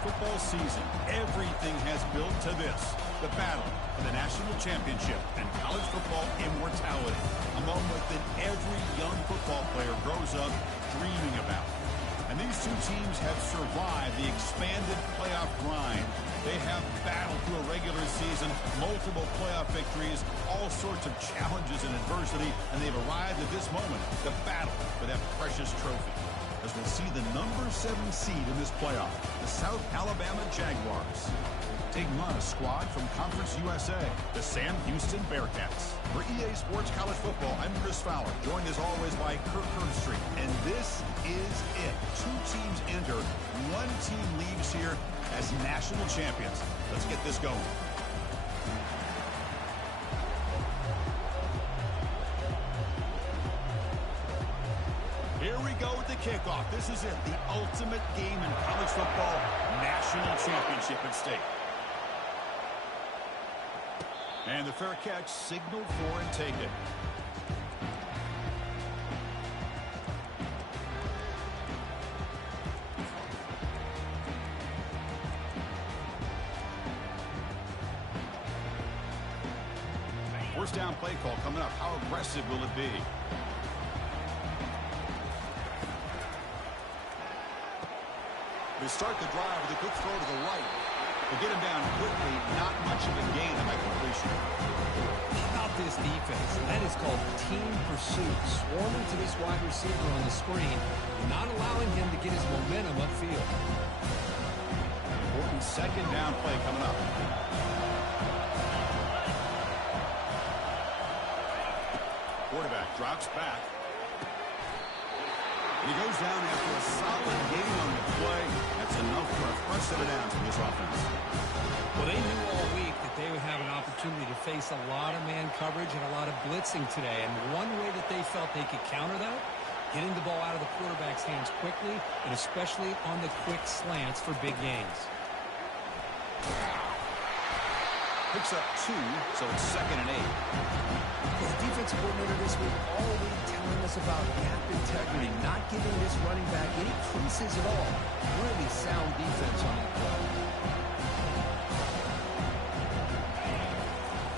football season, everything has built to this. The battle for the national championship and college football immortality. A moment that every young football player grows up dreaming about. And these two teams have survived the expanded playoff grind. They have battled through a regular season, multiple playoff victories, all sorts of challenges and adversity, and they've arrived at this moment, the battle for that precious trophy. As we'll see the number 7 seed in this playoff, the South Alabama Jaguars. Taking on a squad from Conference USA, the Sam Houston Bearcats. For EA Sports College Football, I'm Chris Fowler, joined as always by Kirk Herbstreit. And this is it. 2 teams enter, 1 team leaves here as national champions. Let's get this going. Here we go with the kickoff. This is it, the ultimate game in college football, national championship at stake. And the fair catch signaled for and taken. First down play call coming up. How aggressive will it be? They start the drive with a quick throw to the right. They get him down quickly, not much of a gain on that completion. How about this defense? That is called team pursuit. Swarming to this wide receiver on the screen, not allowing him to get his momentum upfield. Important second down play coming up. Quarterback drops back. He goes down after a solid gain on the play. That's enough for a fresh set of downs in this offense. Well, they knew all week that they would have an opportunity to face a lot of man coverage and a lot of blitzing today. And one way that they felt they could counter that, getting the ball out of the quarterback's hands quickly, and especially on the quick slants for big gains. Picks up 2, so it's 2nd and 8. The defensive coordinator this week all week telling us about gap integrity, not giving this running back any creases at all. Really sound defense on that play.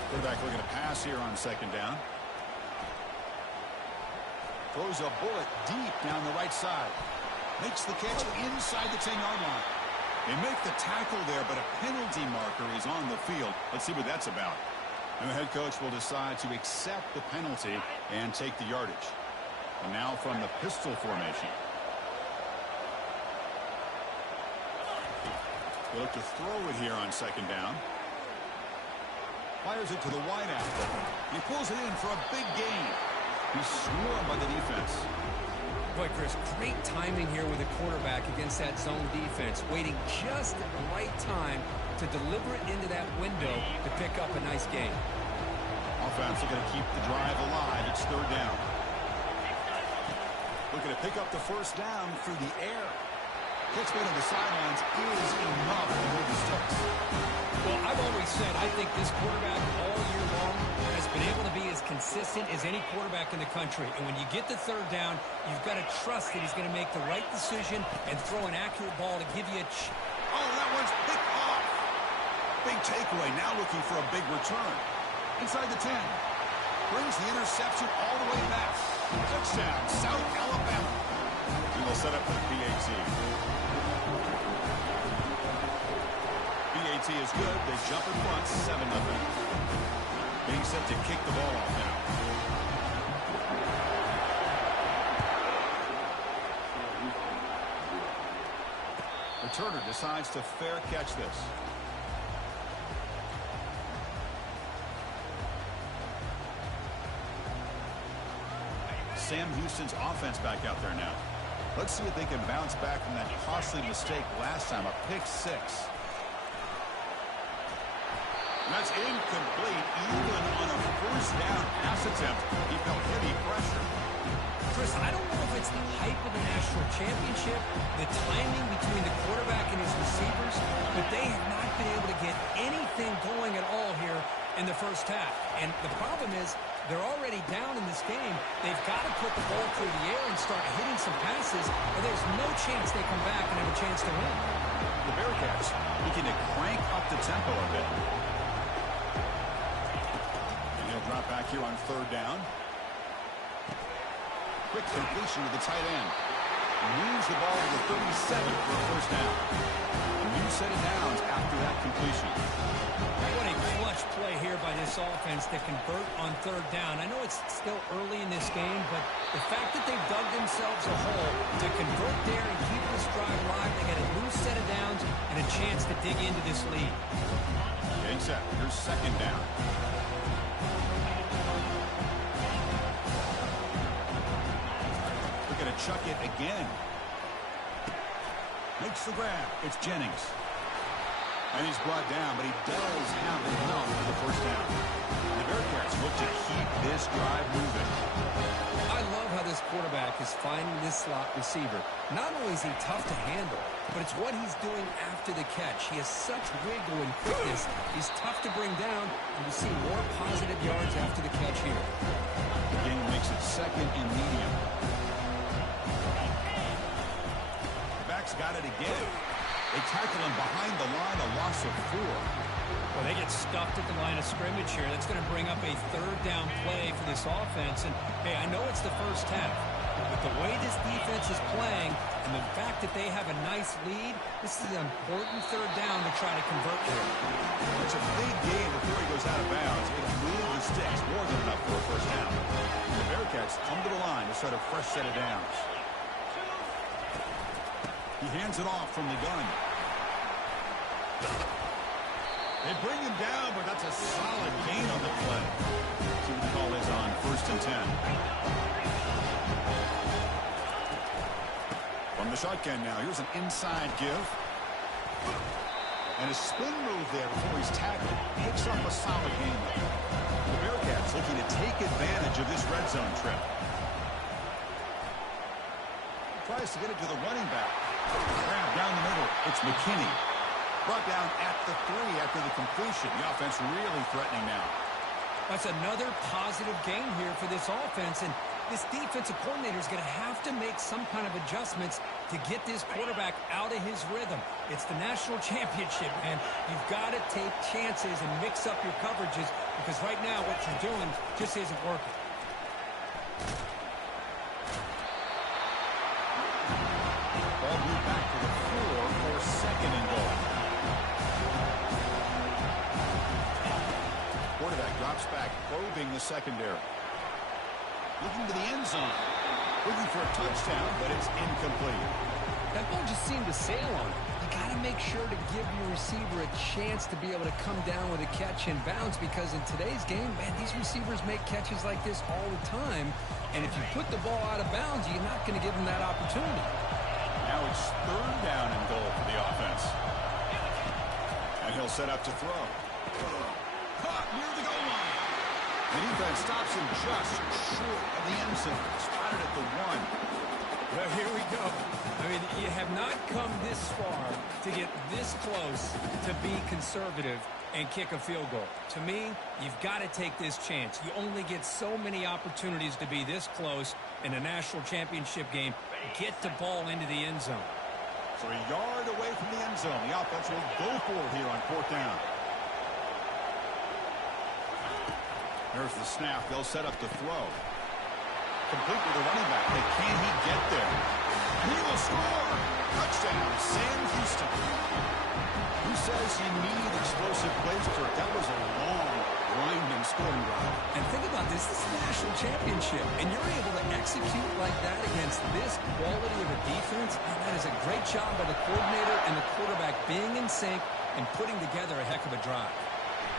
Quarterback looking to pass here on 2nd down. Throws a bullet deep down the right side. Makes the catch inside the 10-yard line. They make the tackle there, but a penalty marker is on the field. Let's see what that's about. And the head coach will decide to accept the penalty and take the yardage. And now from the pistol formation. They look to throw it here on 2nd down. Fires it to the wideout. He pulls it in for a big gain. He's swarmed by the defense. Boy, Chris, great timing here with the quarterback against that zone defense, waiting just at the right time to deliver it into that window to pick up a nice gain. Offense looking to keep the drive alive. It's 3rd down. Looking to pick up the 1st down through the air. Catch made on the sidelines is enough to move the sticks. Well, I've always said I think this quarterback all year long has been able to be as consistent as any quarterback in the country. And when you get the 3rd down, you've got to trust that he's going to make the right decision and throw an accurate ball to give you a Oh, that one's picked off. Big takeaway. Now looking for a big return. Inside the 10. Brings the interception all the way back. Touchdown, South Alabama. And they'll set up for the PAT. PAT is good. They jump in front, 7-0. Being set to kick the ball off now. Returner decides to fair catch this. Sam Houston's offense back out there now. Let's see if they can bounce back from that costly mistake last time, a pick 6. And that's incomplete. Even on a 1st down pass attempt, he felt heavy pressure. Chris, I don't know if it's the hype of the national championship, the timing between the quarterback and his receivers, but they have not been able to get anything going at all here in the 1st half. And the problem is they're already down in this game. They've got to put the ball through the air and start hitting some passes, or there's no chance they come back and have a chance to win. The Bearcats looking to crank up the tempo a bit. And he'll drop back here on third down. Quick completion to the tight end. Moves the ball to the 37 for a first down. A new set of downs after that completion. What a clutch play here by this offense to convert on third down. I know it's still early in this game, but the fact that they've dug themselves a hole to convert there and keep this drive alive, they get a new set of downs and a chance to dig into this lead. Getting set. Here's second down. We're going to chuck it again. Makes the grab. It's Jennings. And he's brought down, but he does have the help for the first down. The Bearcats look to keep this drive moving. I love how this quarterback is finding this slot receiver. Not only is he tough to handle, but it's what he's doing after the catch. He has such wiggle and quickness. He's tough to bring down, and you see more positive yards after the catch here. The game makes it second and medium. The back's got it again. They tackle him behind the line, a loss of 4. Well, they get stuffed at the line of scrimmage here. That's going to bring up a third down play for this offense. And, hey, I know it's the first half, but the way this defense is playing and the fact that they have a nice lead, this is an important third down to try to convert here. It's a big game before he goes out of bounds. It'll move the sticks more than enough for a first down. The Bearcats come to the line to start a fresh set of downs. He hands it off from the gun. They bring him down, but that's a solid gain on the play. See what the call is on 1st and 10. From the shotgun now, here's an inside give. And a spin move there before he's tackled. Picks up a solid gain. The Bearcats looking to take advantage of this red zone trip. Tries to get it to the running back. Grab down the middle. It's McKinney. Brought down at the 3 after the completion. The offense really threatening now. That's another positive game here for this offense, and this defensive coordinator is going to have to make some kind of adjustments to get this quarterback out of his rhythm. It's the national championship, man. You've got to take chances and mix up your coverages because right now what you're doing just isn't working. Ball moved back to the 4 for second and goal. Quarterback drops back, probing the secondary. Looking to the end zone. Looking for a touchdown, but it's incomplete. That ball just seemed to sail on it. You got to make sure to give your receiver a chance to be able to come down with a catch and bounce because in today's game, man, these receivers make catches like this all the time. And if you put the ball out of bounds, you're not going to give them that opportunity. Now it's third down and goal for the offense. And he'll set up to throw. Caught near the goal line. The defense stops him just short of the end zone. Spotted at the 1. Well, here we go. I mean, you have not come this far to get this close to be conservative and kick a field goal. To me, you've got to take this chance. You only get so many opportunities to be this close in a national championship game. Get the ball into the end zone. So a yard away from the end zone. The offense will go for it here on 4th down. There's the snap. They'll set up the throw. Complete with the running back. But can he get there? He will score. Touchdown, Sam Houston. Who says you need explosive plays, Kirk? That was a long, winding scoring drive. And think about this. This is a national championship. And you're able to execute like that against this quality of a defense. And that is a great job by the coordinator and the quarterback being in sync and putting together a heck of a drive.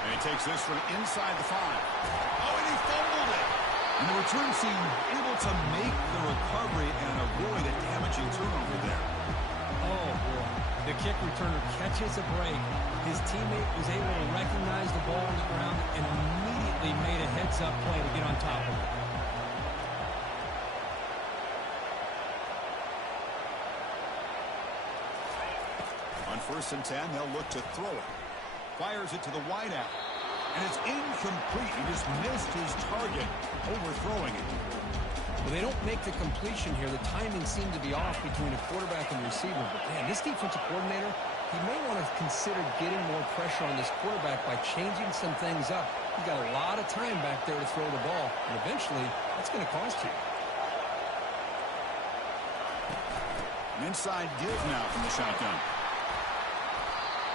And he takes this from inside the 5. Oh, and he fumbled it. And the return team able to make the recovery and avoid a damaging turnover there. Oh, boy. The kick returner catches a break. His teammate was able to recognize the ball on the ground and immediately made a heads-up play to get on top of it. On 1st and 10, they'll look to throw it. Fires it to the wideout. And it's incomplete. He just missed his target, overthrowing it. Well, they don't make the completion here. The timing seemed to be off between a quarterback and receiver. But, man, this defensive coordinator, he may want to consider getting more pressure on this quarterback by changing some things up. He's got a lot of time back there to throw the ball, and eventually that's going to cost you. An inside give now from the shotgun.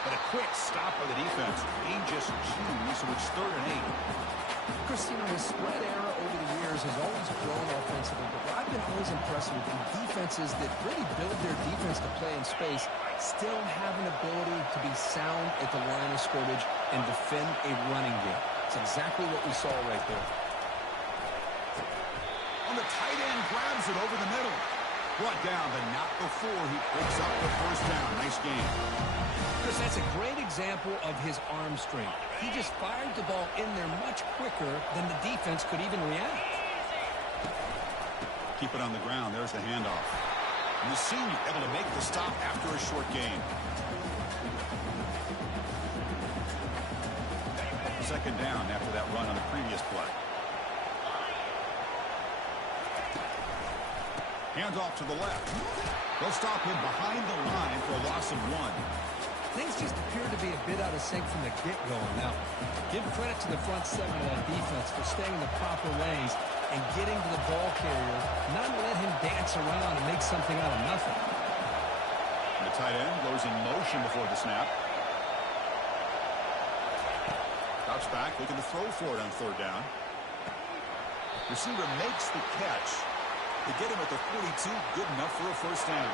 But a quick stop by the defense. Gain just 2, so it's 3rd and 8. Chris, you know, the spread era over the years has always grown offensively, but what I've been always impressed with in defenses that really build their defense to play in space still have an ability to be sound at the line of scrimmage and defend a running game. It's exactly what we saw right there. On the tight end, grabs it over the middle. Brought down, but not before he picks up the first down. Nice game. Chris, that's a great example of his arm strength. He just fired the ball in there much quicker than the defense could even react. Keep it on the ground. There's the handoff. And the senior able to make the stop after a short gain. 2nd down after that run on the previous play. Handoff to the left. They'll stop him behind the line for a loss of 1. Things just appear to be a bit out of sync from the get-go. Now, give credit to the front 7 of that defense for staying in the proper lanes and getting to the ball carrier, not let him dance around and make something out of nothing. And the tight end goes in motion before the snap. Drops back, looking to throw for it on 3rd down. Receiver makes the catch. They get him at the 42, good enough for a first down.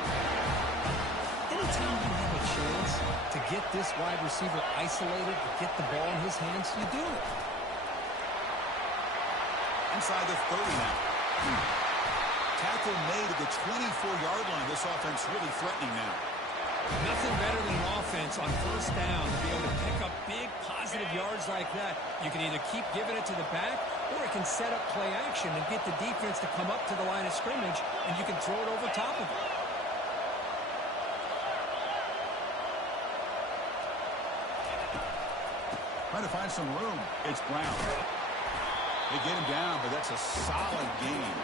Anytime you have a chance to get this wide receiver isolated, to get the ball in his hands, you do it. Inside the 30 now. Tackle made at the 24-yard line. This offense really threatening now. Nothing better than an offense on first down to be able to pick up big positive yards like that. You can either keep giving it to the back, or it can set up play action and get the defense to come up to the line of scrimmage, and you can throw it over top of it. Trying to find some room. It's Brown. They get him down, but that's a solid game.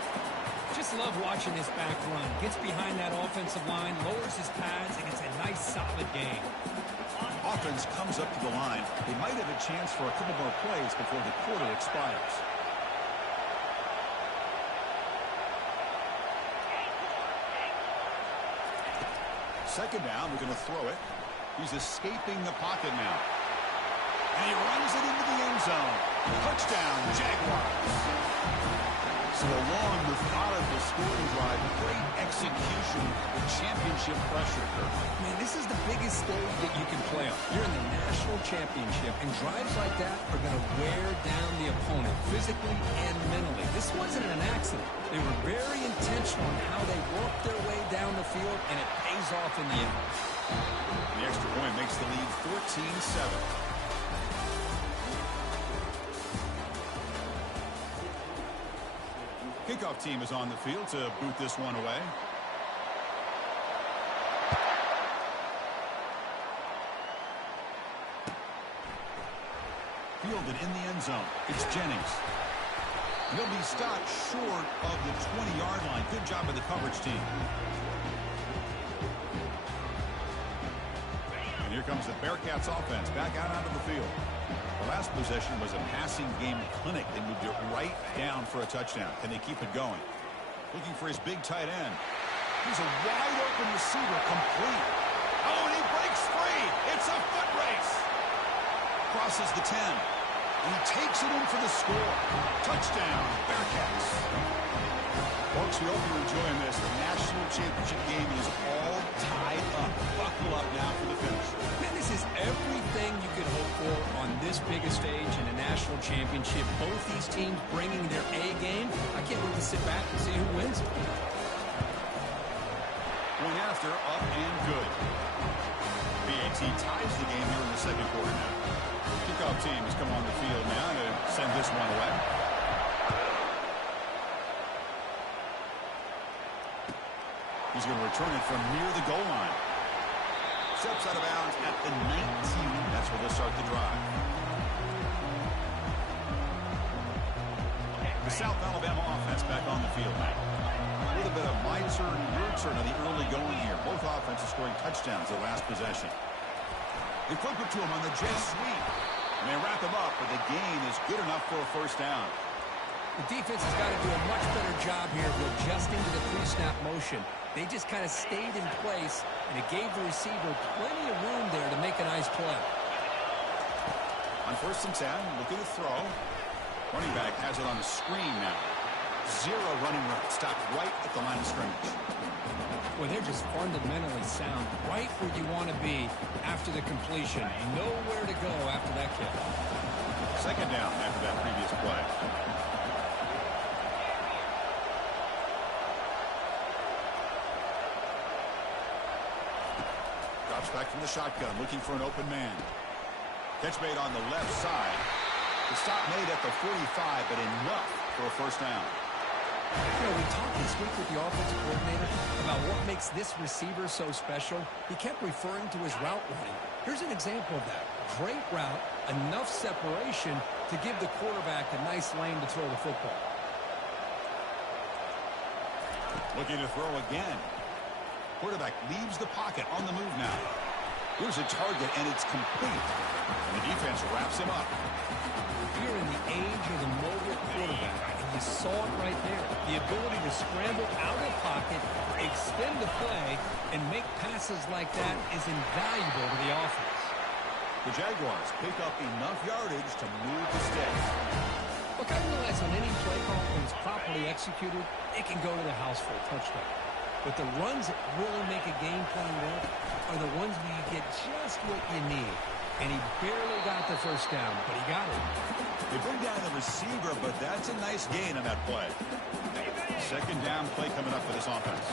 Just love watching this back run. Gets behind that offensive line, lowers his pads, and gets a nice, solid gain. Offense comes up to the line. They might have a chance for a couple more plays before the quarter expires. Second down, we're going to throw it. He's escaping the pocket now. And he runs it into the end zone. Touchdown, Jaguars. So a long, methodical scoring drive. Great execution with championship pressure. Man, this is the biggest stage that you can play on. You're in the national championship, and drives like that are going to wear down the opponent physically and mentally. This wasn't an accident. They were very intentional in how they worked their way down the field, and it pays off in the end. The extra point makes the lead 14-7. Kickoff team is on the field to boot this one away. Fielded in the end zone. It's Jennings. He'll be stopped short of the 20-yard line. Good job by the coverage team. And here comes the Bearcats offense back out onto the field. The last possession was a passing game clinic. They moved it right down for a touchdown. Can they keep it going? Looking for his big tight end. He's a wide-open receiver, complete. Oh, and he breaks free. It's a foot race. Crosses the 10. And he takes it in for the score. Touchdown, Bearcats. Folks, we hope you're enjoying this. The national championship game is all tied up. Buckle up now for the finish. Man, this is everything you could hope for on this biggest stage in a national championship. Both these teams bringing their A game. I can't wait to sit back and see who wins. Point after, up and good. BAT ties the game here in the second quarter now. Kickoff team has come on the field now to send this one away. He's going to return it from near the goal line. Steps out of bounds at the 19. That's where they'll start the drive. The South Alabama offense back on the field now. A little bit of my turn, your turn on the early going here. Both offenses scoring touchdowns their last possession. They flip it to him on the jet sweep. And they wrap him up, but the gain is good enough for a first down. The defense has got to do a much better job here of adjusting to the pre-snap motion. They just kind of stayed in place, and it gave the receiver plenty of room there to make a nice play. On 1st and 10, looking to throw. Running back has it on the screen now. Zero running room. Stopped right at the line of scrimmage. Well, they're just fundamentally sound, right where you want to be after the completion. Nowhere to go after that kick. 2nd down after that previous play. Drops back from the shotgun, looking for an open man. Catch made on the left side. The stop made at the 45, but enough for a first down. You know, we talked this week with the offensive coordinator about what makes this receiver so special. He kept referring to his route running. Here's an example of that. Great route, enough separation to give the quarterback a nice lane to throw the football. Looking to throw again. Quarterback leaves the pocket on the move now. Here's a target, and it's complete. And the defense wraps him up. You're in the age of the mobile quarterback, and you saw it right there. The ability to scramble out of the pocket, extend the play, and make passes like that is invaluable to the offense. The Jaguars pick up enough yardage to move the sticks. Look, I realize on any play call, when it's properly executed, it can go to the house for a touchdown. But the runs that really make a game plan work are the ones where you get just what you need. And he barely got the first down, but he got it. They bring down the receiver, but that's a nice gain on that play. 2nd down play coming up for this offense.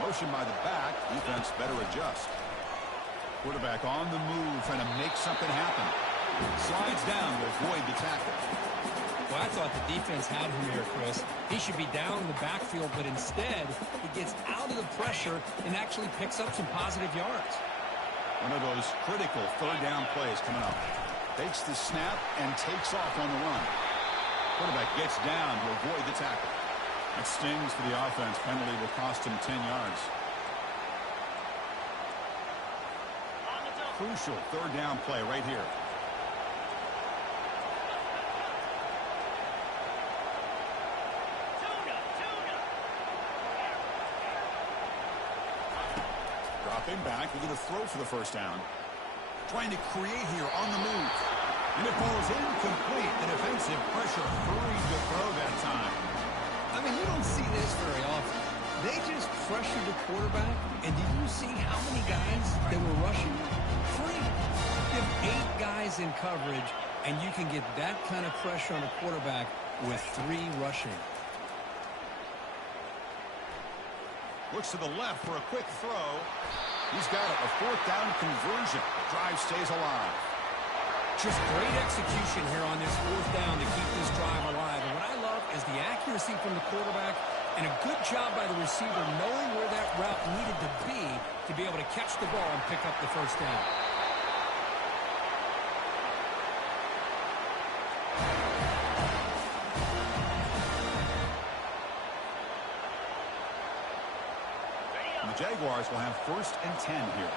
Motion by the back. Defense better adjust. Quarterback on the move, trying to make something happen. Slides down to avoid the tackle. Well, I thought the defense had him here, Chris. He should be down in the backfield, but instead, he gets out of the pressure and actually picks up some positive yards. One of those critical 3rd down plays coming up. Takes the snap and takes off on the run. Quarterback gets down to avoid the tackle. That stings for the offense. Penalty will cost him 10 yards. Crucial 3rd down play right here. Dropping back, we're going to throw for the first down. Trying to create here on the move. And it falls incomplete. The defensive pressure hurried to throw that time. I mean, you don't see this very often. They just pressured the quarterback, and did you see how many guys that were rushing? 3. You have 8 guys in coverage, and you can get that kind of pressure on a quarterback with 3 rushing. Looks to the left for a quick throw. He's got it, a 4th down conversion. The drive stays alive. Just great execution here on this 4th down to keep this drive alive. And what I love is the accuracy from the quarterback and a good job by the receiver knowing where that route needed to be able to catch the ball and pick up the first down. The Jaguars will have 1st and 10 here.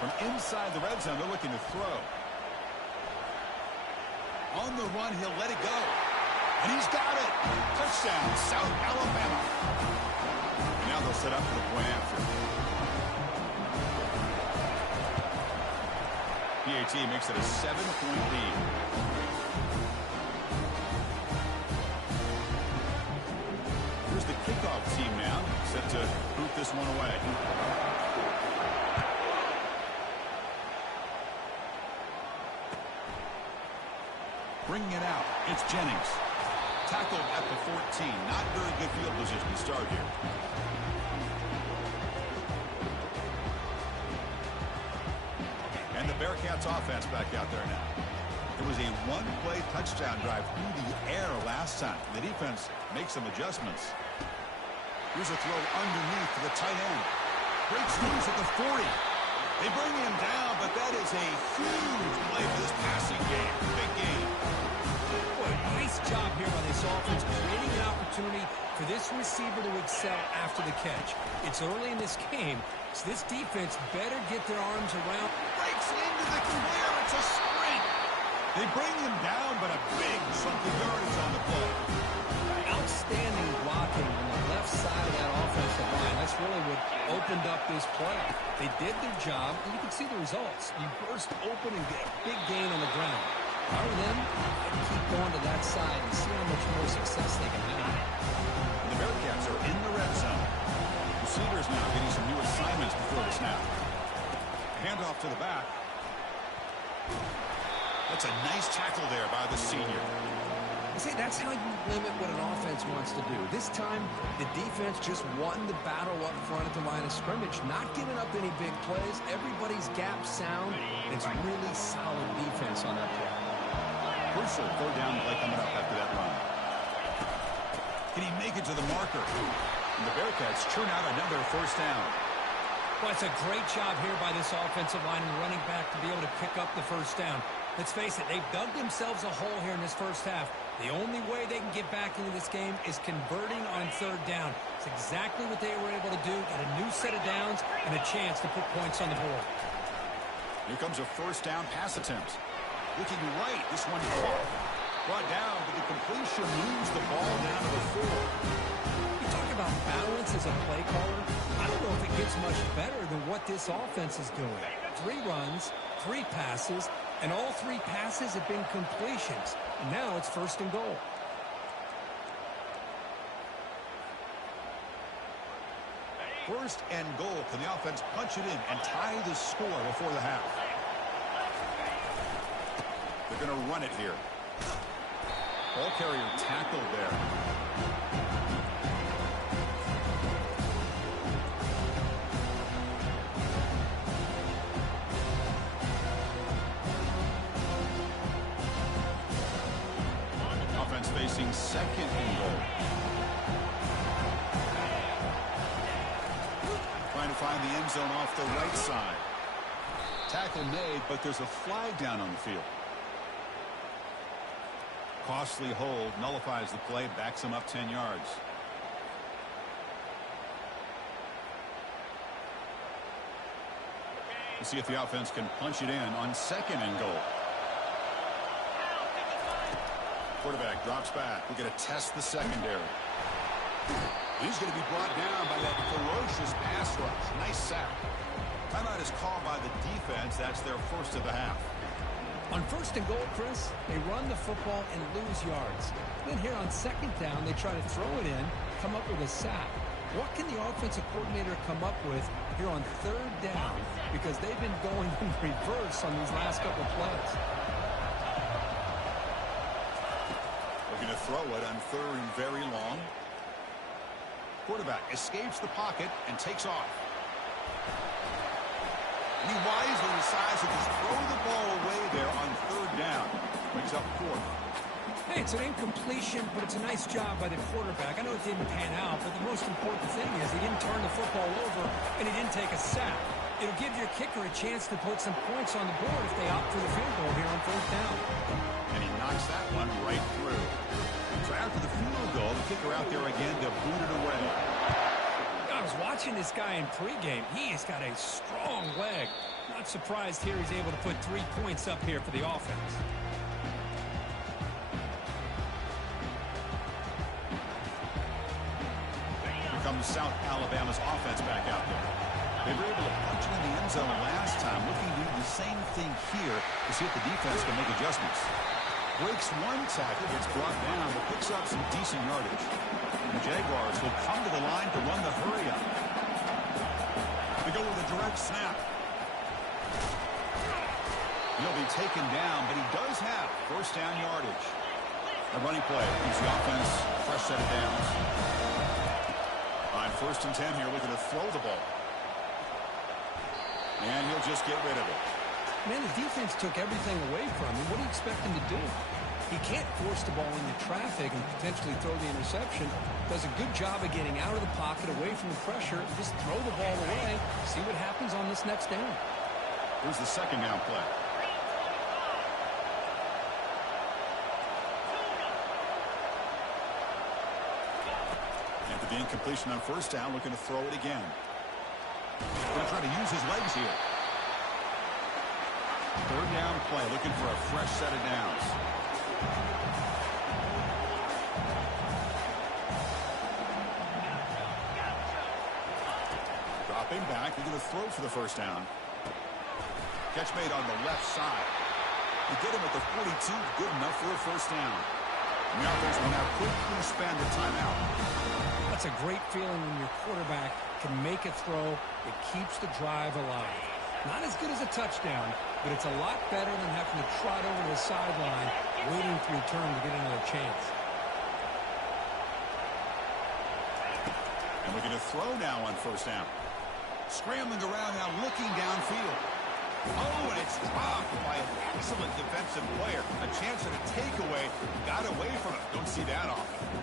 From inside the red zone, they're looking to throw. On the run, he'll let it go. And he's got it. Touchdown, South Alabama. And now they'll set up for the point after. PAT makes it a 7-point lead. The kickoff team now set to boot this one away. Bringing it out, it's Jennings. Tackled at the 14. Not very good field position to start here. And the Bearcats offense back out there now. It was a 1-play touchdown drive through the air last time. The defense makes some adjustments. Here's a throw underneath to the tight Breaks loose at the 40. They bring him down, but that is a huge play for this passing game. Big game. What a nice job here by this offense, creating an opportunity for this receiver to excel after the catch. It's early in this game, so this defense better get their arms around. Breaks into the clear. It's a sprint. They bring him down, but a big chunk of yardage on the play. Outstanding blocking on the left side of that offensive line. That's really what opened up this play. They did their job, and you can see the results. You burst open and get a big gain on the ground. If I were them, I'd keep going to that side and see how much more success they can have. The Bearcats are in the red zone. Receivers now getting some new assignments before the snap. Handoff to the back. That's a nice tackle there by the senior. See, that's how you limit what an offense wants to do. This time, the defense just won the battle up front at the line of scrimmage, not giving up any big plays. Everybody's gap sound. It's really solid defense on that play. Crucial third down play coming up after that run. Can he make it to the marker? And the Bearcats churn out another first down. Well, it's a great job here by this offensive line and running back to be able to pick up the first down. Let's face it, they've dug themselves a hole here in this first half. The only way they can get back into this game is converting on third down. It's exactly what they were able to do. Got a new set of downs and a chance to put points on the board. Here comes a first down pass attempt. Looking right, this one caught. Brought down, but the completion moves the ball down to the 4. You talk about balance as a play caller. I don't know if it gets much better than what this offense is doing. 3 runs, 3 passes, and all 3 passes have been completions. And now it's first and goal. First and goal. Can the offense punch it in and tie the score before the half? They're going to run it here. Ball carrier tackled there. Offense facing second and goal. Trying to find the end zone off the right side. Tackle made, but there's a flag down on the field. Costly hold, nullifies the play, backs him up 10 yards. We'll see if the offense can punch it in on second and goal. Quarterback drops back. We're going to test the secondary. He's going to be brought down by that ferocious pass rush. Nice sack. Timeout is called by the defense. That's their first of the half. On first and goal, Chris, they run the football and lose yards. Then here on second down, they try to throw it in, come up with a sack. What can the offensive coordinator come up with here on third down? Because they've been going in reverse on these last couple of plays. Looking to throw it on third and very long. Quarterback escapes the pocket and takes off. And he wisely decides to just throw the ball away there on third down. Brings up 4th. Hey, it's an incompletion, but it's a nice job by the quarterback. I know it didn't pan out, but the most important thing is he didn't turn the football over and he didn't take a sack. It'll give your kicker a chance to put some points on the board if they opt for the field goal here on fourth down. And he knocks that one right through. So after the field goal, the kicker out there again to boot it away. I was watching this guy in pregame. He has got a strong leg. Not surprised here he's able to put 3 points up here for the offense. Here comes South Alabama's offense back out there. They were able to punch it in the end zone last time. Looking to do the same thing here to see if the defense can make adjustments. Breaks one tackle, gets brought down, but picks up some decent yardage. The Jaguars will come to the line to run the hurry up. They go with a direct snap. He'll be taken down, but he does have first down yardage. A running play gives the offense a fresh set of downs. On first and 10 here, looking to throw the ball. And he'll just get rid of it. Man, the defense took everything away from him. What do you expect him to do? He can't force the ball into traffic and potentially throw the interception. Does a good job of getting out of the pocket, away from the pressure, and just throw the ball away. See what happens on this next down. Here's the second down play. After the incompletion on first down, looking to throw it again. Going to try to use his legs here. Third down play, looking for a fresh set of downs. Dropping back, looking to throw for the first down. Catch made on the left side. You get him at the 42, good enough for a first down. And the offense will now quickly spend the timeout. That's a great feeling when your quarterback can make a throw that keeps the drive alive. Not as good as a touchdown, but it's a lot better than having to trot over to the sideline waiting for your turn to get another chance. And we're going to throw now on first down. Scrambling around now, looking downfield. Oh, and it's dropped by an excellent defensive player. A chance at a takeaway. Got away from it. Don't see that often.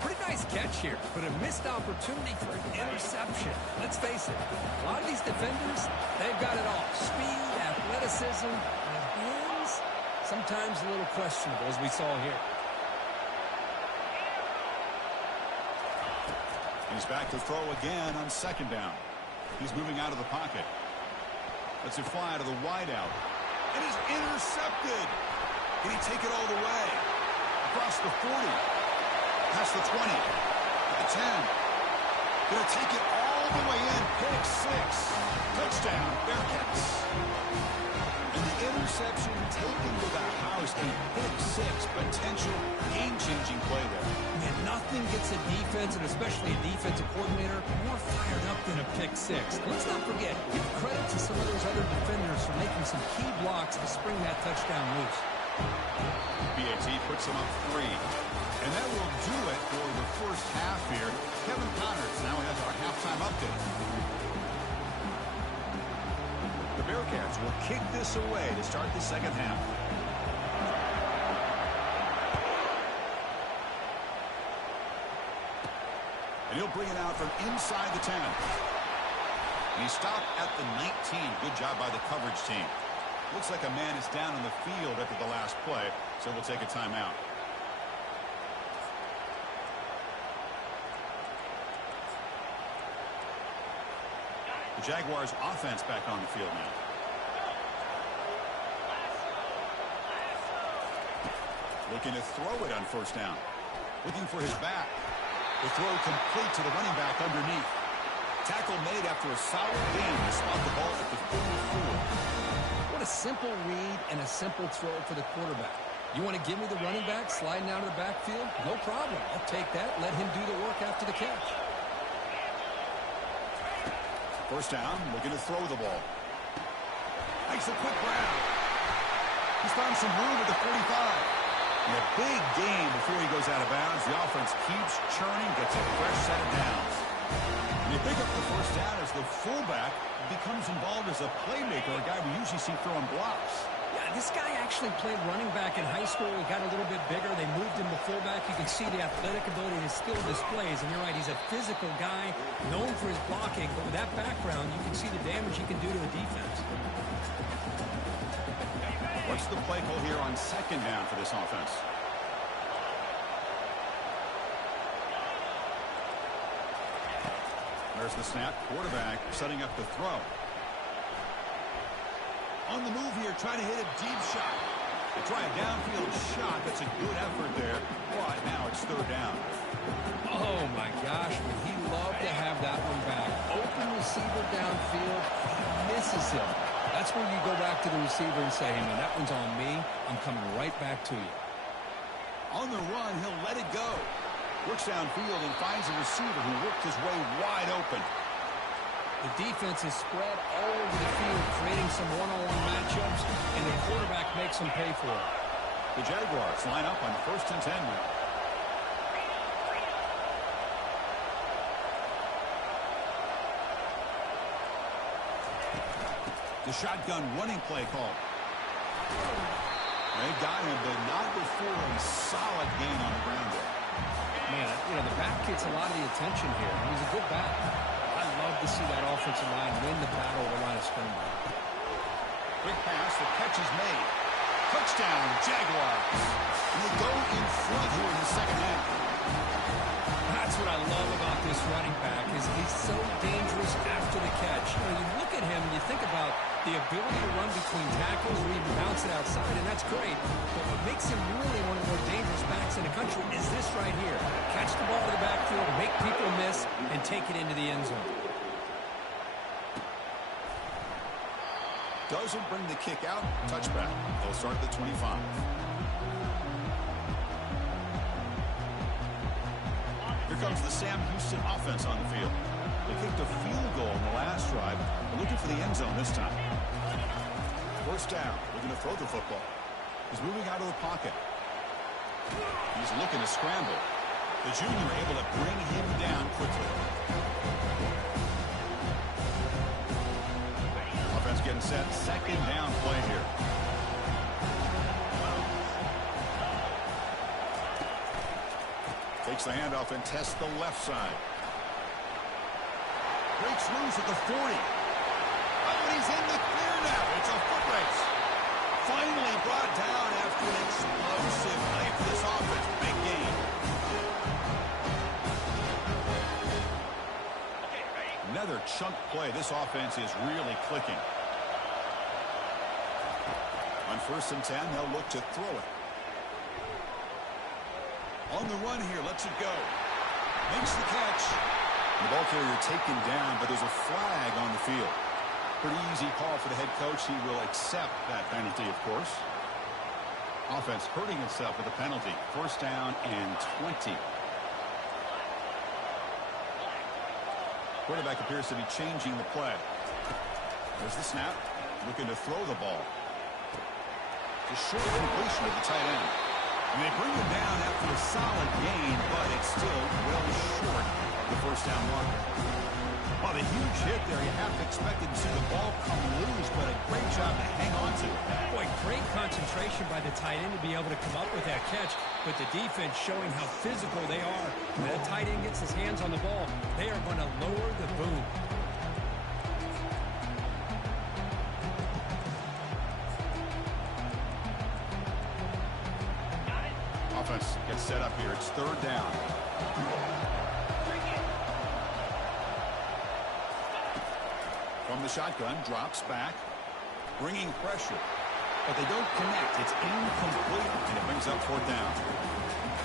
Pretty nice catch here, but a missed opportunity for an interception. Let's face it, a lot of these defenders, they've got it all. Speed, athleticism, and hands, sometimes a little questionable, as we saw here. He's back to throw again on second down. He's moving out of the pocket. Lets it fly to the wideout. It is intercepted. Can he take it all the way? Across the 40. Past the 20. At the 10. Gonna take it all the way in. Pick six. Touchdown, Bearcats. And the interception taken to the house. A pick six. Potential game-changing play there. Man, nothing gets a defense, and especially a defensive coordinator, more fired up than a pick six. And let's not forget, give credit to some of those other defenders for making some key blocks to spring that touchdown loose. BAT puts them up 3. And that will do it for the first half here. Kevin Connors now has our halftime update. The Bearcats will kick this away to start the second half. And he'll bring it out from inside the 10. And he stopped at the 19. Good job by the coverage team. Looks like a man is down on the field after the last play, so we'll take a timeout. The Jaguars offense back on the field now. Looking to throw it on first down. Looking for his back. The throw complete to the running back underneath. Tackle made after a solid gain to spot the ball at the 44. What a simple read and a simple throw for the quarterback. You want to give me the running back sliding out of the backfield? No problem. I'll take that. Let him do the work after the catch. First down, looking to throw the ball. Makes a quick grab. He's found some room at the 45. And a big gain before he goes out of bounds. The offense keeps churning, gets a fresh set of downs. And you pick up the first down as the fullback becomes involved as a playmaker, a guy we usually see throwing blocks. Yeah, this guy actually played running back in high school. He got a little bit bigger. They moved him to fullback. You can see the athletic ability his skill displays. And you're right, he's a physical guy, known for his blocking. But with that background, you can see the damage he can do to a defense. What's the play call here on second down for this offense? There's the snap. Quarterback setting up the throw. On the move here, trying to hit a deep shot. They try a downfield shot. That's a good effort there. But now it's third down. Oh, my gosh. Would he love to have that one back. Open receiver downfield. He misses him. That's where you go back to the receiver and say, hey, man, that one's on me. I'm coming right back to you. On the run, he'll let it go. Works downfield and finds a receiver who worked his way wide open. The defense is spread all over the field, creating some one-on-one matchups, and the quarterback makes them pay for it. The Jaguars line up on 1st and 10 now. The shotgun running play call. They got him, but not before a solid gain on the ground there. Man, the back gets a lot of the attention here. He's a good back. I love to see that offensive line win the battle at the line of scrimmage. Quick pass, the catch is made. Touchdown, Jaguars. And they go in front here in the second half. That's what I love about this running back is he's so dangerous after the catch. You look at him and you think about the ability to run between tackles or even bounce it outside, and that's great. But what makes him really one of the more dangerous backs in the country is this right here. Catch the ball to the backfield, make people miss, and take it into the end zone. Doesn't bring the kick out. Touchback. They'll start at the 25. Here comes the Sam Houston offense on the field. They kicked a field goal in the last drive. They're looking for the end zone this time. First down. Looking to throw the football. He's moving out of the pocket. He's looking to scramble. The junior able to bring him down quickly. Offense getting set. Second down play here. Takes the handoff and tests the left side. Breaks loose at the 40. Oh, and he's in the clear now. It's a foot race. Finally brought down after an explosive play for this offense. Big game. Another chunk play. This offense is really clicking. On 1st and 10, they'll look to throw it. On the run here, lets it go. Makes the catch. The ball carrier taken down, but there's a flag on the field. Pretty easy call for the head coach. He will accept that penalty, of course. Offense hurting itself with a penalty. First down and 20. Quarterback appears to be changing the play. There's the snap. Looking to throw the ball. It's a short completion of the tight end. And they bring him down after a solid gain, but it's still well short of the first down marker. Well, the huge hit there, you have to expect to see the ball come loose, but a great job to hang on to it. Boy, great concentration by the tight end to be able to come up with that catch, but the defense showing how physical they are. When that tight end gets his hands on the ball, they are going to lower the boom. Offense gets set up here. It's third down. From the shotgun, drops back, bringing pressure. But they don't connect. It's incomplete, and it brings up fourth down.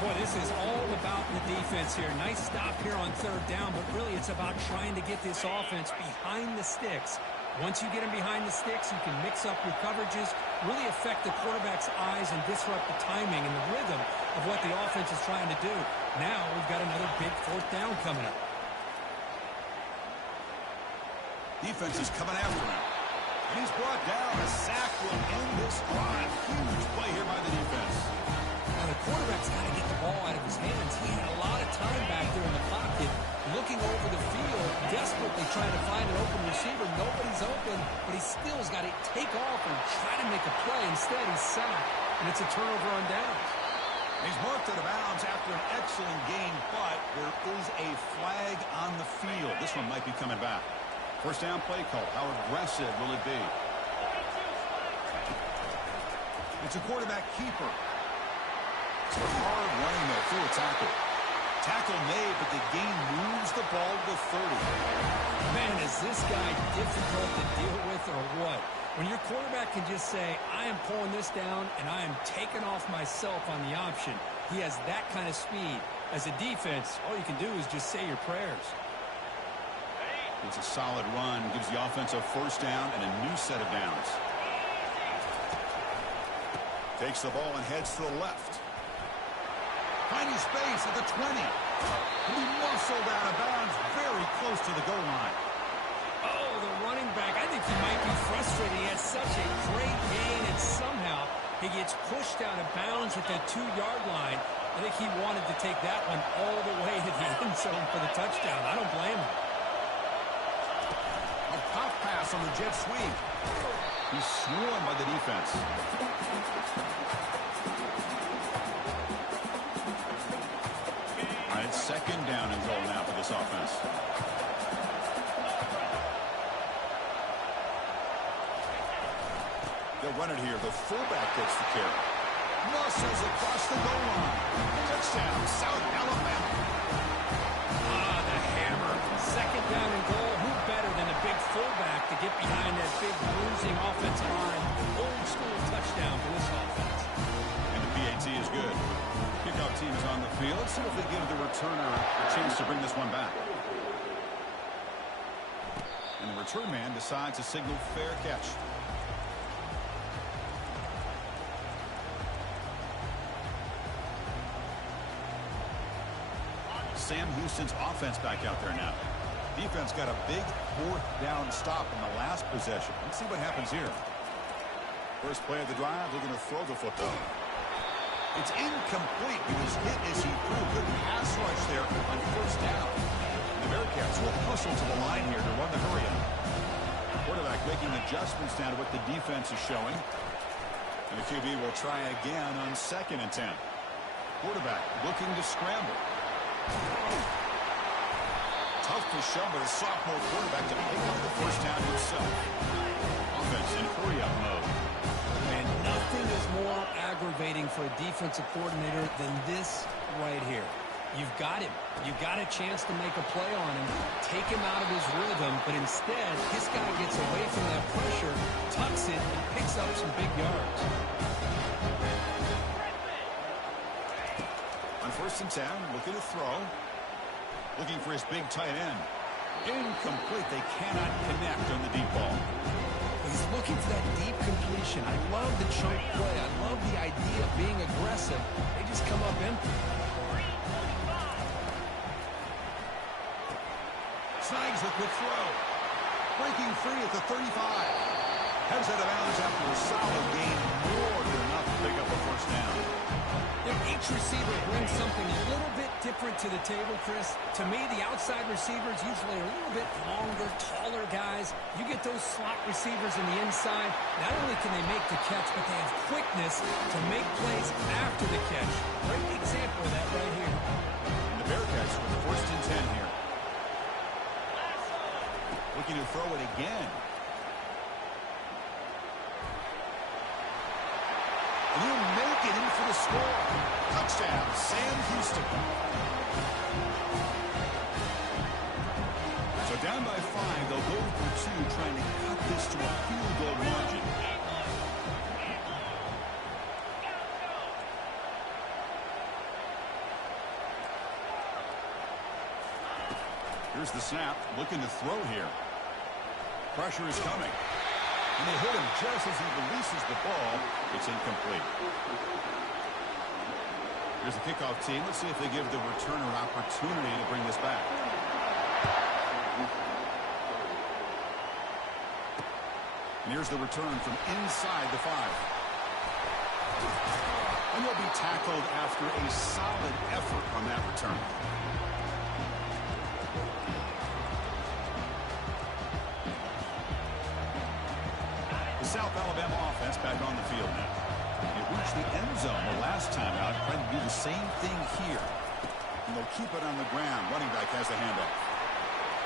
Boy, this is all about the defense here. Nice stop here on third down, but really it's about trying to get this offense behind the sticks. Once you get them behind the sticks, you can mix up your coverages, really affect the quarterback's eyes and disrupt the timing and the rhythm of what the offense is trying to do. Now we've got another big fourth down coming up. Defense is coming after him. And he's brought down. A sack will end this drive. Huge play here by the defense. Now the quarterback's got to get the ball out of his hands. He had a lot of time back there in the pocket, looking over the field, desperately trying to find an open receiver. Nobody's open, but he still has got to take off and try to make a play. Instead, he's sacked, and it's a turnover on downs. He's marked out of bounds after an excellent game, but there is a flag on the field. This one might be coming back. First down play call. How aggressive will it be? It's a quarterback keeper. It's a hard running there through a tackle. Tackle made, but the game moves the ball to the 30. Man, is this guy difficult to deal with or what? When your quarterback can just say, I am pulling this down and I am taking off myself on the option. He has that kind of speed. As a defense, all you can do is just say your prayers. It's a solid run. Gives the offense a first down and a new set of downs. Takes the ball and heads to the left. Finding space at the 20. He'll be muscled out of bounds very close to the goal line. Oh, the running back. I think he might be frustrated. He has such a great gain, and somehow he gets pushed out of bounds at the 2-yard line. I think he wanted to take that one all the way to the end zone for the touchdown. I don't blame him. A pop pass on the jet sweep. He's swarmed by the defense. All right, it's second down and goal now for this offense. They'll run it here. The fullback gets the carry. Muscles across the goal line. Touchdown, South Alabama. The hammer. Second down and goal. Who better than a big fullback to get behind that big bruising offensive line? Old school touchdown for this offense. And the PAT is good. Kickoff team is on the field. Let's see if they give the returner a chance to bring this one back. And the return man decides to signal fair catch. Sam Houston's offense back out there now. Defense got a big fourth down stop in the last possession. Let's see what happens here. First play of the drive, they're going to throw the football. It's incomplete. He was hit as he threw. Good pass rush there on first down. The Bearcats will hustle to the line here to run the hurry up. Quarterback making adjustments down to what the defense is showing. And the QB will try again on 2nd and 10. Quarterback looking to scramble. Tough to show, but a sophomore quarterback to pick up the first down himself. Offense in hurry-up mode. And nothing is more aggravating for a defensive coordinator than this right here. You've got him. You've got a chance to make a play on him, take him out of his rhythm, but instead, this guy gets away from that pressure, tucks it, and picks up some big yards. On 1st and 10, looking to throw. Looking for his big tight end. Incomplete. They cannot connect on the deep ball. He's looking for that deep completion. I love the chunk play. I love the idea of being aggressive. They just come up empty. Snags a quick throw. Breaking free at the 35. Heads out of bounds after a solid gain. More than enough to pick up a first down. Each receiver brings something a little bit different to the table, Chris. To me, the outside receivers usually are a little bit longer, taller guys. You get those slot receivers in the inside. Not only can they make the catch, but they have quickness to make plays after the catch. Great example of that right here. And the Bearcats with the 1st and 10 here. Looking to throw it again. And he'll make it in for the score. Touchdown, Sam Houston. So down by 5, they'll go for 2, trying to cut this to a field goal margin. Here's the snap, looking to throw here. Pressure is coming. And they hit him just as he releases the ball. It's incomplete. Here's the kickoff team. Let's see if they give the returner an opportunity to bring this back. And here's the return from inside the 5. And he'll be tackled after a solid effort on that return. South Alabama offense back on the field now. They reached the end zone the last time out, trying to do the same thing here. And they'll keep it on the ground. Running back has the handoff.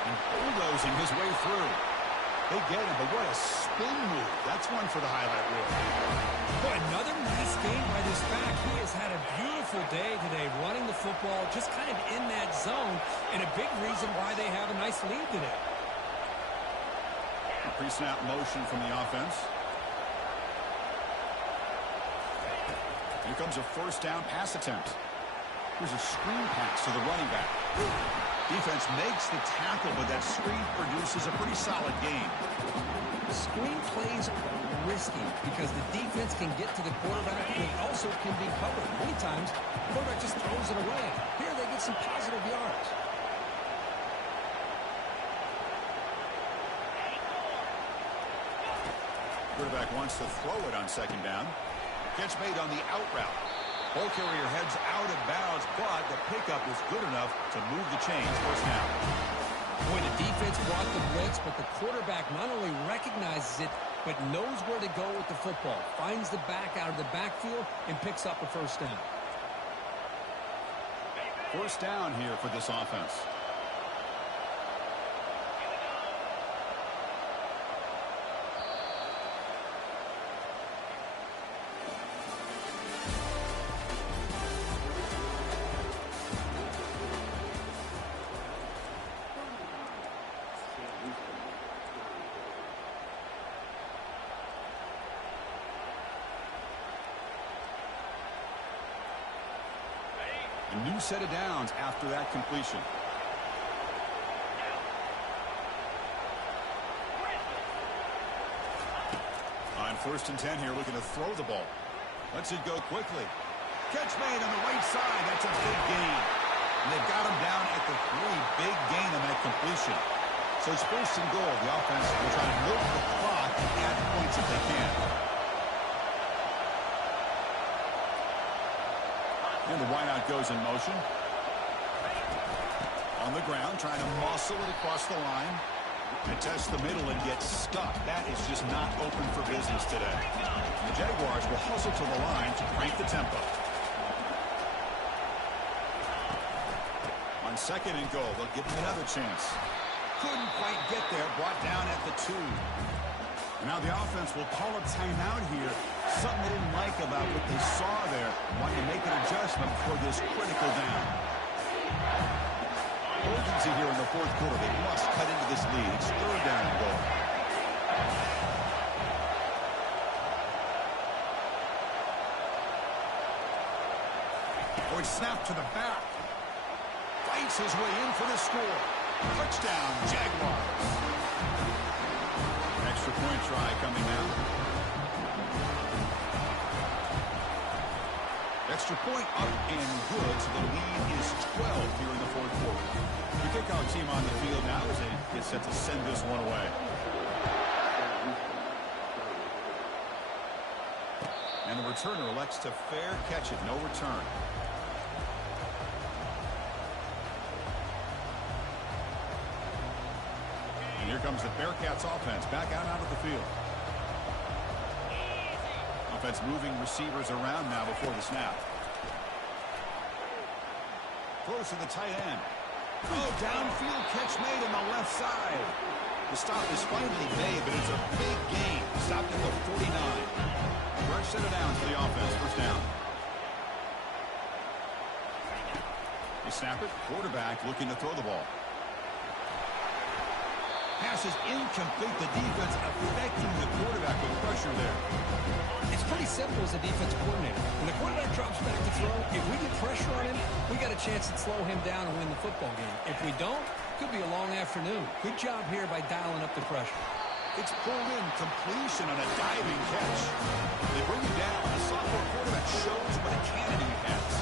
And bulldozing his way through. They get him, but what a spin move. That's one for the highlight reel. Boy, another nice game by this back. He has had a beautiful day today running the football, just kind of in that zone, and a big reason why they have a nice lead today. A pre-snap motion from the offense. Here comes a first down pass attempt. Here's a screen pass to the running back. Defense makes the tackle, but that screen produces a pretty solid gain. Screen plays are risky because the defense can get to the quarterback and it also can be covered. Many times, the quarterback just throws it away. Here they get some positive yards. Quarterback wants to throw it on 2nd down. Catch made on the out route. Ball carrier heads out of bounds, but the pickup was good enough to move the chains. First down. Boy, the defense brought the blitz, but the quarterback not only recognizes it, but knows where to go with the football. Finds the back out of the backfield and picks up a first down. First down here for this offense. A new set of downs after that completion. On 1st and 10 here, looking to throw the ball. Lets it go quickly. Catch made on the right side. That's a big gain. And they've got him down at the 3. Big gain on that completion. So it's 1st and goal. The offense will try to milk the clock and add points if they can. And the wideout goes in motion. On the ground, trying to muscle it across the line. And test the middle and get stuck. That is just not open for business today. The Jaguars will hustle to the line to crank the tempo. On 2nd and goal, they'll give him another chance. Couldn't quite get there, brought down at the 2. And now the offense will call a timeout here. Something they didn't like about what they saw there. Wanting to make an adjustment for this critical down. Urgency here in the 4th quarter. They must cut into this lead. It's 3rd down and goal. Oh, it's snapped to the back. Fights his way in for the score. Touchdown, Jaguars. Extra point try coming now. Extra point up and good, so the lead is 12 here in the 4th quarter. The kickoff team on the field now as they get set to send this one away. And the returner elects to fair catch it, no return. And here comes the Bearcats offense back out onto the field. Offense moving receivers around now before the snap. Throws to the tight end. Oh, downfield catch made on the left side. The stop is finally made, but it's a big gain. Stopped at the 49. Fresh set of downs for the offense. First down. They snap it. Quarterback looking to throw the ball. Pass is incomplete. The defense affecting the quarterback with pressure there. It's pretty simple as a defense coordinator. When the quarterback drops back to throw, if we get pressure on him, we got a chance to slow him down and win the football game. If we don't, could be a long afternoon. Good job here by dialing up the pressure. It's pulled in, completion on a diving catch. They bring him down. The sophomore quarterback shows what a cannon he has.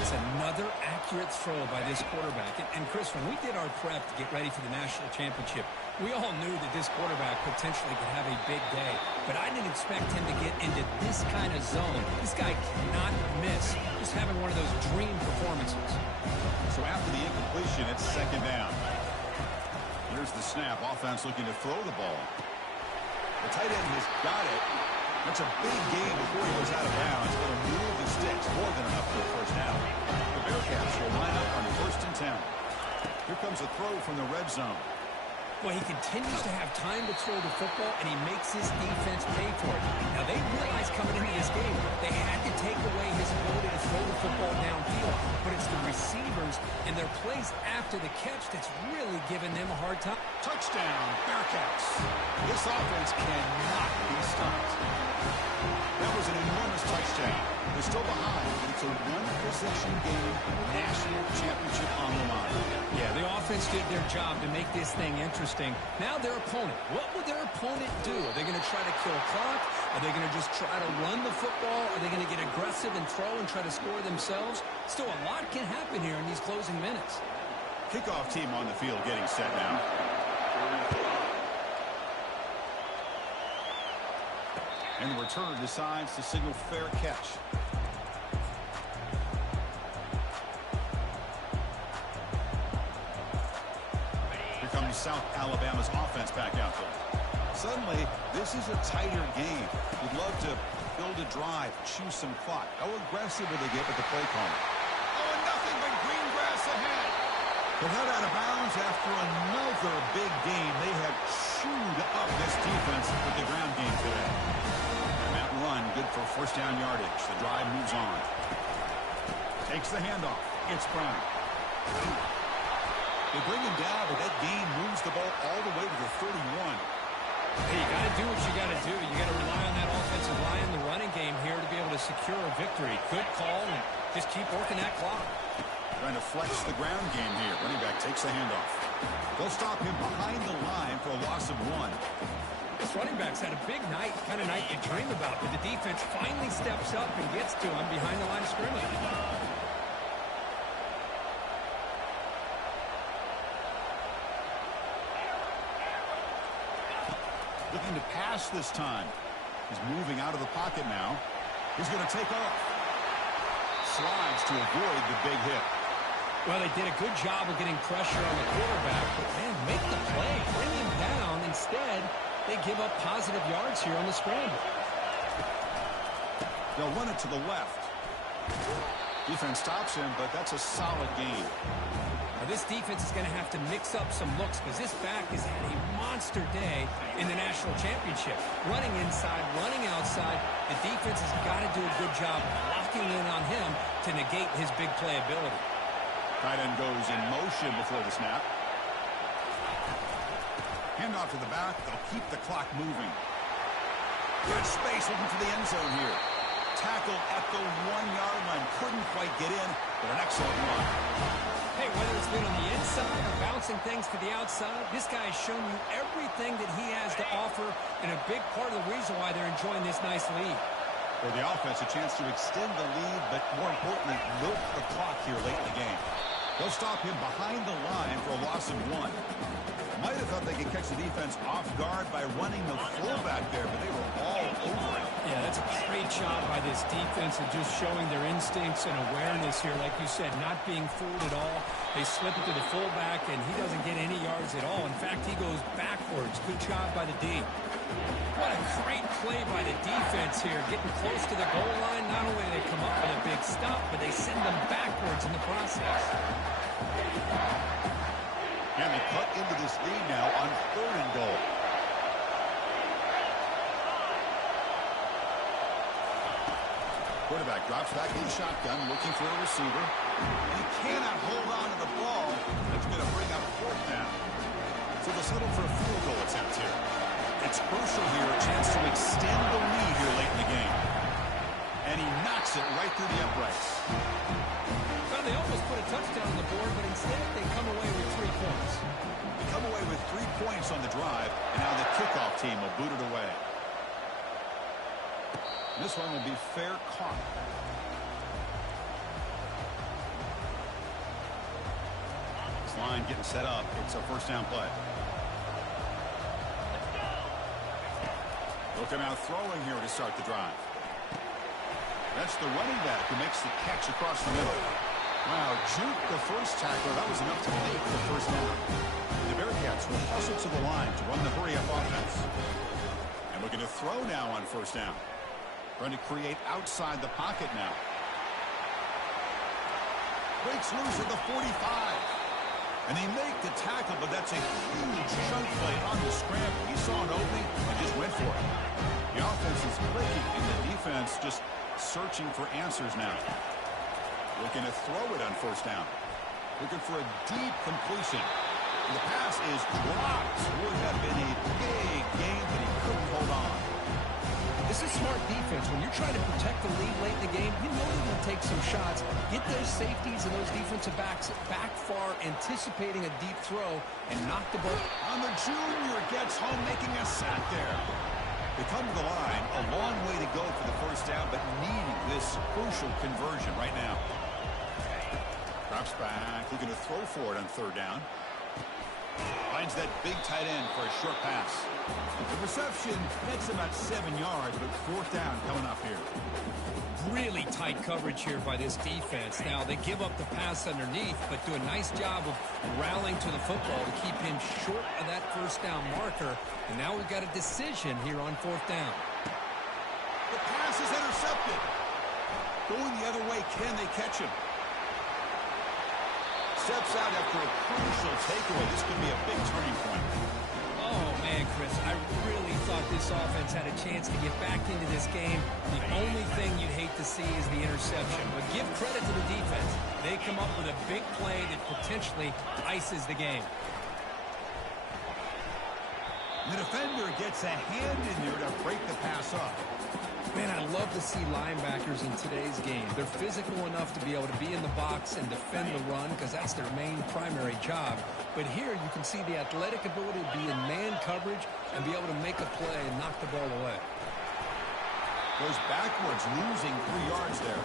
It's another accurate throw by this quarterback. And Chris, when we did our prep to get ready for the national championship, we all knew that this quarterback potentially could have a big day. But I didn't expect him to get into this kind of zone. This guy cannot miss. Just having one of those dream performances. So after the incompletion, it's 2nd down. Here's the snap. Offense looking to throw the ball. The tight end has got it. That's a big gain before he goes out of bounds. Going to move the sticks more than enough for a first down. The Bearcats will line up on 1st and 10. Here comes a throw from the red zone. Well, he continues to have time to throw the football, and he makes his defense pay for it. Now, they realized coming into this game, they had to take away his ability to throw the football downfield. But it's the receivers and their plays after the catch that's really giving them a hard time. Touchdown, Bearcats. This offense cannot be stopped. That was an enormous touchdown. They're still behind, but it's a one-possession game, national championship on the line. Yeah, the offense did their job to make this thing interesting. Now their opponent. What would their opponent do? Are they going to try to kill clock? Are they going to just try to run the football? Are they going to get aggressive and throw and try to score themselves? Still, a lot can happen here in these closing minutes. Kickoff team on the field getting set now. And the returner decides to signal fair catch. Here comes South Alabama's offense back out there. Suddenly, this is a tighter game. You'd love to build a drive, choose some clock. How aggressive will they get with the play call? Oh, and nothing but green grass ahead. They're held out of bounds after another big game. They have chewed up this defense with the ground game today. And that run, good for first down yardage. The drive moves on. Takes the handoff. It's Brown. They bring him down, but that gain moves the ball all the way to the 31. Hey, you got to do what you got to do. You got to rely on that offensive line in the running game here to be able to secure a victory. Good call, and just keep working that clock. Trying to flex the ground game here. Running back takes the handoff. They'll stop him behind the line for a loss of 1. This running back's had a big night, kind of night you dream about, but the defense finally steps up and gets to him behind the line of scrimmage. Looking to pass this time. He's moving out of the pocket now. He's going to take off. Slides to avoid the big hit. Well, they did a good job of getting pressure on the quarterback, but man, make the play, bring him down. Instead, they give up positive yards here on the scramble. They'll run it to the left. Defense stops him, but that's a solid gain. Now, this defense is going to have to mix up some looks because this back has had a monster day in the national championship. Running inside, running outside. The defense has got to do a good job locking in on him to negate his big play ability. Tight end goes in motion before the snap. Handoff to the back. They'll keep the clock moving. Good space looking for the end zone here. Tackled at the 1-yard line. Couldn't quite get in, but an excellent run. Hey, whether it's been on the inside or bouncing things to the outside, this guy has shown you everything that he has to offer, and a big part of the reason why they're enjoying this nice lead. For the offense, a chance to extend the lead, but more importantly, milk the clock here late in the game. They'll stop him behind the line for a loss of 1. Might have thought they could catch the defense off guard by running the fullback there, but they were all over him. Yeah, that's a great job by this defense of just showing their instincts and awareness here. Like you said, not being fooled at all. They slip it to the fullback, and he doesn't get any yards at all. In fact, he goes backwards. Good job by the D. What a great play by the defense here. Getting close to the goal line, not only do they come up with a big stop, but they send them backwards in the process. And they cut into this lead now on 3rd and goal. Quarterback drops back in shotgun, looking for a receiver. He cannot hold on to the ball. That's going to bring up 4th down. So they'll settle for a field goal attempt here. It's crucial here, a chance to extend the lead here late in the game. And he knocks it right through the uprights. Well, they almost put a touchdown on the board, but instead they come away with 3 points. They come away with 3 points on the drive, and now the kickoff team will boot it away. This one will be fair caught. This line getting set up. It's a first down play. They'll come out throwing here to start the drive. That's the running back who makes the catch across the middle. Wow, juke the first tackler. That was enough to make the first down. The Bearcats will hustle to the line to run the hurry-up offense. And looking to throw now on first down. Trying to create outside the pocket now. Breaks loose at the 45. And they make the tackle, but that's a huge chunk play on the scramble. He saw an opening and just went for it. The offense is clicking, and the defense just searching for answers now. Looking to throw it on first down. Looking for a deep completion. And the pass is dropped. Would have been a big game, but he couldn't hold on. This is smart defense. When you're trying to protect the lead late in the game, you know they're going to take some shots, get those safeties and those defensive backs back far, anticipating a deep throw, and knock the ball. On the junior, gets home, making a sack there. They come to the line, a long way to go for the first down, but needing this crucial conversion right now. Drops back, looking to throw for it on 3rd down. Finds that big tight end for a short pass. The reception makes about 7 yards, but fourth down coming up here. Really tight coverage here by this defense. Now, they give up the pass underneath, but do a nice job of rallying to the football to keep him short of that first down marker. And now we've got a decision here on fourth down. The pass is intercepted. Going the other way, can they catch him? Steps out after a crucial takeaway. This could be a big turning point. Oh, man, Chris, I really thought this offense had a chance to get back into this game. The only thing you'd hate to see is the interception. But give credit to the defense. They come up with a big play that potentially ices the game. The defender gets a hand in there to break the pass up. Man, I love to see linebackers in today's game. They're physical enough to be able to be in the box and defend the run because that's their main primary job. But here you can see the athletic ability to be in man coverage and be able to make a play and knock the ball away. Goes backwards, losing 3 yards there.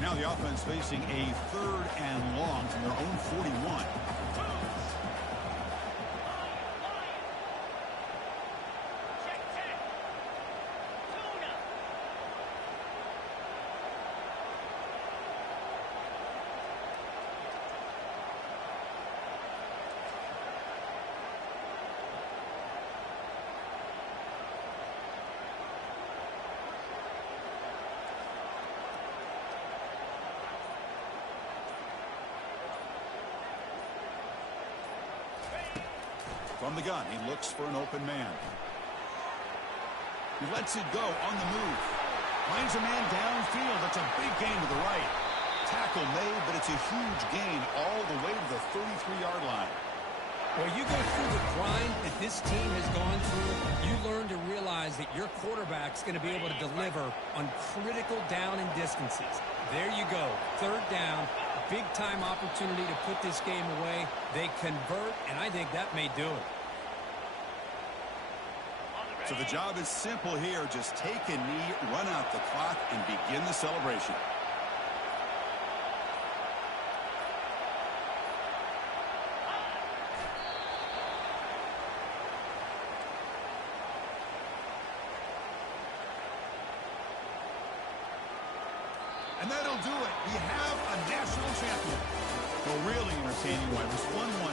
Now the offense facing a 3rd and long from their own 41. From the gun, he looks for an open man. He lets it go on the move. Finds a man downfield. That's a big gain to the right. Tackle made, but it's a huge gain all the way to the 33-yard line. Well, you go through the grind that this team has gone through, you learn to realize that your quarterback's going to be able to deliver on critical down and distances. There you go. 3rd down. Big-time opportunity to put this game away. They convert, and I think that may do it. So the job is simple here. Just take a knee, run out the clock, and begin the celebration. And that'll do it. We have a national champion. A really entertaining one. It was 1-1.